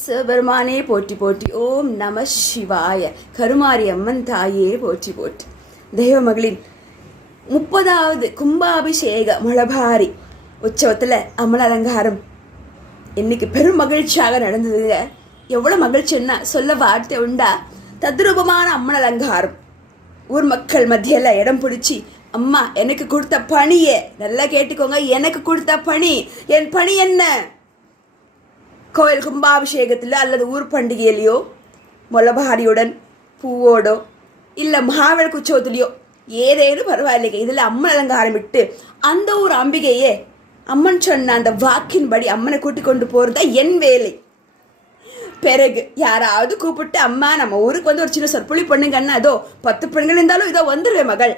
சிவபெருமானே போற்றி போற்றி. ஓம் நம சிவாய. கருமாரி அம்மன் தாயே போற்றி போற்றி. தெய்வமகளின் 30வது கும்பாபிஷேக மலபாரி உற்சவத்தில் அம்மன் அலங்காரம் இன்னைக்கு பெரும் மகிழ்ச்சியாக நடந்ததுங்க. எவ்வளோ மகிழ்ச்சின்னா சொல்ல வார்த்தை உண்டா. தத்ரூபமான அம்மன் அலங்காரம் ஊர் மக்கள் மத்தியில் இடம் பிடிச்சி, அம்மா எனக்கு கொடுத்த பணியே நல்லா கேட்டுக்கோங்க, எனக்கு கொடுத்த பணி. என் பணி என்ன? கோயில் கும்பாபிஷேகத்தில் அல்லது ஊர் பண்டிகையிலையோ மொலபாரியுடன் பூவோடோ இல்லை மகாவிளக்கு உற்சவத்துலையோ ஏதேனும் பரவாயில்லைங்க, இதில் அம்மன் அலங்காரம் விட்டு அந்த ஒரு அம்பிகையே அம்மன் சொன்ன அந்த வாக்கின்படி அம்மனை கூட்டி கொண்டு போகிறது தான் என் வேலை. பிறகு யாராவது கூப்பிட்டு, அம்மா நம்ம ஊருக்கு வந்து ஒரு சின்ன சொற்பொழி பண்ணுங்கன்னா, அதோ 10 பெண்கள் இருந்தாலும் இதோ வந்துடுவேன் மகள்.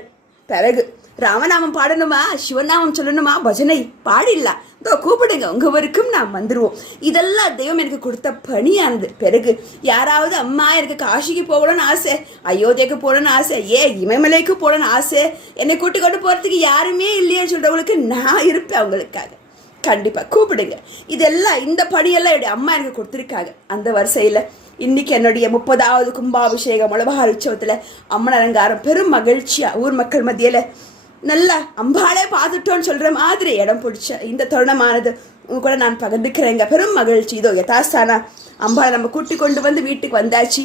பிறகு ராமநாமம் பாடணுமா, சிவநாமம் சொல்லணுமா, பஜனை பாடிடலாம், இதோ கூப்பிடுங்க, உங்க வரைக்கும் நாம் வந்துடுவோம். இதெல்லாம் தெய்வம் எனக்கு கொடுத்த பணியானது. பிறகு யாராவது, அம்மா எனக்கு காசிக்கு போகணும்னு ஆசை, அயோத்தியக்கு போகணும்னு ஆசை, இமயமலைக்கு போகணும்னு ஆசை, என்னை கூட்டி கொண்டு போகிறதுக்கு யாருமே இல்லைன்னு சொல்கிறவங்களுக்கு நான் இருப்பேன். அவங்களுக்காக கண்டிப்பாக கூப்பிடுங்க. இதெல்லாம் இந்த பணியெல்லாம் என்னுடைய அம்மா எனக்கு கொடுத்துருக்காங்க. அந்த வரிசையில் இன்னைக்கு என்னுடைய 30வது கும்பாபிஷேகம் மலபாரி உற்சவத்தில் அம்மன் அலங்காரம் பெரும் மகிழ்ச்சியாக ஊர் மக்கள் மத்தியில் நல்லா அம்பாலே பார்த்துட்டோன்னு சொல்கிற மாதிரி இடம் பிடிச்ச இந்த தருணமானது உங்க கூட நான் பகிர்ந்துக்கிறேங்க. பெரும் மகிழ்ச்சி. இதோ யதாஸ்தானா அம்பாளை நம்ம கூட்டி கொண்டு வந்து வீட்டுக்கு வந்தாச்சு.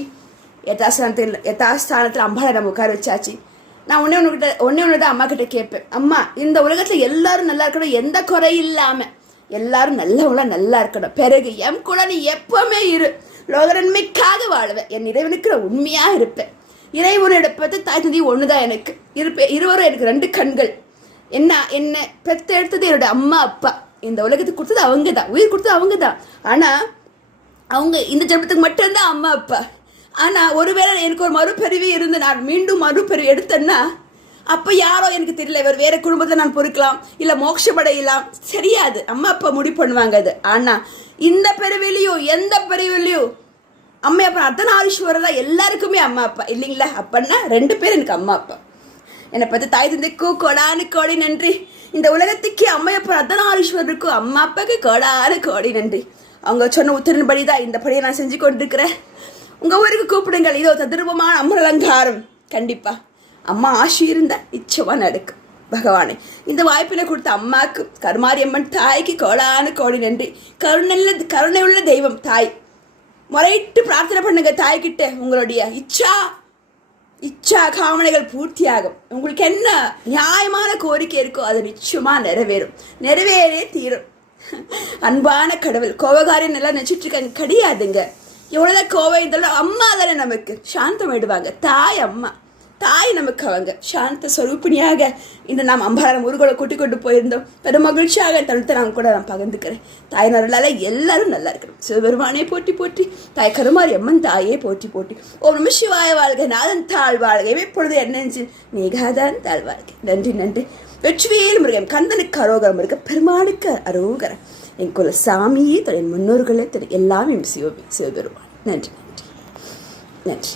யதாஸ்தானத்தில் அம்பாளை நம்ம உட்கார வச்சாச்சு. நான் ஒன்று தான் அம்மா கிட்ட கேட்பேன், அம்மா இந்த உலகத்தில் எல்லாரும் நல்லா இருக்கணும், எந்த குறை இல்லாமல் எல்லாரும் நல்லவங்களா நல்லா இருக்கணும். பிறகு என் கூட நீ எப்பவுமே இரு, லோகரன்மைக்காக வாழுவேன், என் இறைவனுக்கு நான் உண்மையாக இருப்பேன். இறைவனை எடுப்பது தாய் தந்தி ஒன்று தான் எனக்கு இருப்பேன். இருவரும் எனக்கு 2 கண்கள். என்னை பெற்று எடுத்தது என்னோட அம்மா அப்பா. இந்த உலகத்துக்கு கொடுத்தது அவங்க தான், உயிர் கொடுத்தது அவங்க தான். ஆனால் அவங்க இந்த ஜென்மத்துக்கு மட்டும்தான் அம்மா அப்பா. ஆனால் ஒருவேளை எனக்கு ஒரு மறுபிறவி இருந்து நான் மீண்டும் மறுபிறவி எடுத்தேன்னா, அப்போ யாரோ எனக்கு தெரியல, இவர் வேறு குடும்பத்தில் நான் பொறுக்கலாம், இல்லை மோட்சமடையலாம், தெரியாது, அம்மா அப்பா முடிவு பண்ணுவாங்க அது. ஆனால் இந்த பிறவிலையும் எந்த பிறவிலையும் அம்மா அப்பா அர்த்தநாரீஸ்வரர் தான் எல்லாருக்குமே அம்மா அப்பா இல்லைங்களா? அப்பன்னா 2 பேர் எனக்கு அம்மா அப்பா. என்னை பார்த்து தாய் தந்தைக்கும் கோடானு கோடி நன்றி. இந்த உலகத்துக்கே அம்மையப்பா அர்த்தநாரீஸ்வரருக்கும் அம்மா அப்பாவுக்கு கோடானு கோடி நன்றி. அவங்க சொன்ன உத்தரவின்படி தான் இந்த பணியை நான் செஞ்சு கொண்டிருக்கிறேன். உங்கள் ஊருக்கு கூப்பிடுங்கள். இதோ தத்ரூபமான அம்மன் அலங்காரம். கண்டிப்பாக அம்மா ஆசி இருந்தால் இச்சவா நடக்கும். பகவானே, இந்த வாய்ப்பினை கொடுத்த அம்மாவுக்கு, கருமாரி அம்மன் தாய்க்கு கோடானு கோடி நன்றி. கருணை உள்ள தெய்வம் தாய். முறையிட்டு பிரார்த்தனை பண்ணுங்க தாய்கிட்ட. உங்களுடைய இச்சா காமனைகள் பூர்த்தியாகும். உங்களுக்கு என்ன நியாயமான கோரிக்கை இருக்கோ அது நிச்சயமாக நிறைவேறே தீரும். அன்பான கடவுள். கோவகாரியம் நல்லா நினைச்சிட்டு இருக்காங்க, கிடையாதுங்க. எவ்வளோதான் கோவை இருந்தாலும் அம்மா தானே நமக்கு சாந்தம் விடுவாங்க. தாய் அம்மா, தாய் நமக்கு அவங்க சாந்த ஸ்வரூபிணியாக இந்த நாம் அம்பாளம் ஊர்களை கூட்டி கொண்டு போயிருந்தோம். பெரும் மகிழ்ச்சியாக தடுத்து நான் கூட நான் பகிர்ந்துக்கிறேன். தாய் நரலால் எல்லாரும் நல்லா இருக்கணும். சிவபெருமானே போற்றி போற்றி. தாய் கருமாரி அம்மன் தாயே போற்றி போற்றி. ஓம் நம சிவாய வாழ்க. நாதன் தாழ் வாழ்க. எப்பொழுது என்னென்று மேகாதான் தாழ் வாழ்க. நன்றி நன்றி. வெற்றிவேல் முருகன். கந்தனுக்கு அரோகரம் இருக்க, பெருமானுக்கு அரோகரம். என் குல சாமியே தொழில் முன்னோர்களே தொழில் எல்லாமே சிவபெருமான். நன்றி நன்றி நன்றி.